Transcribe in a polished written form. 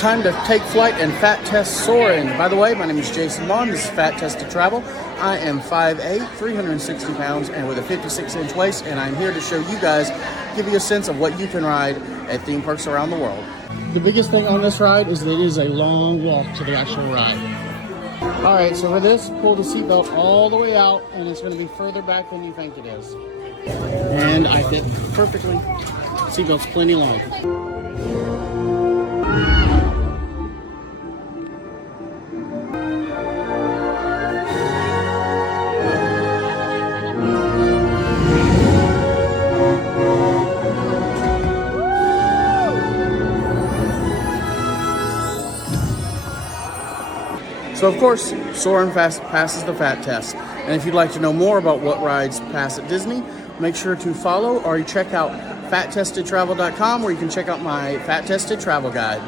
time to take flight and fat test Soarin'. By the way, my name is Jason Bond. This is Fat Tested Travel. I am 5'8", 360 pounds, and with a 56-inch waist, and I'm here to show you guys, give you a sense of what you can ride at theme parks around the world. The biggest thing on this ride is that it is a long walk to the actual ride. All right, so for this, pull the seatbelt all the way out, and it's going to be further back than you think it is. And I fit perfectly. Seatbelt's plenty long. So of course, Soarin' passes the fat test. And if you'd like to know more about what rides pass at Disney, make sure to follow or check out fattestedtravel.com, where you can check out my Fat Tested Travel Guide.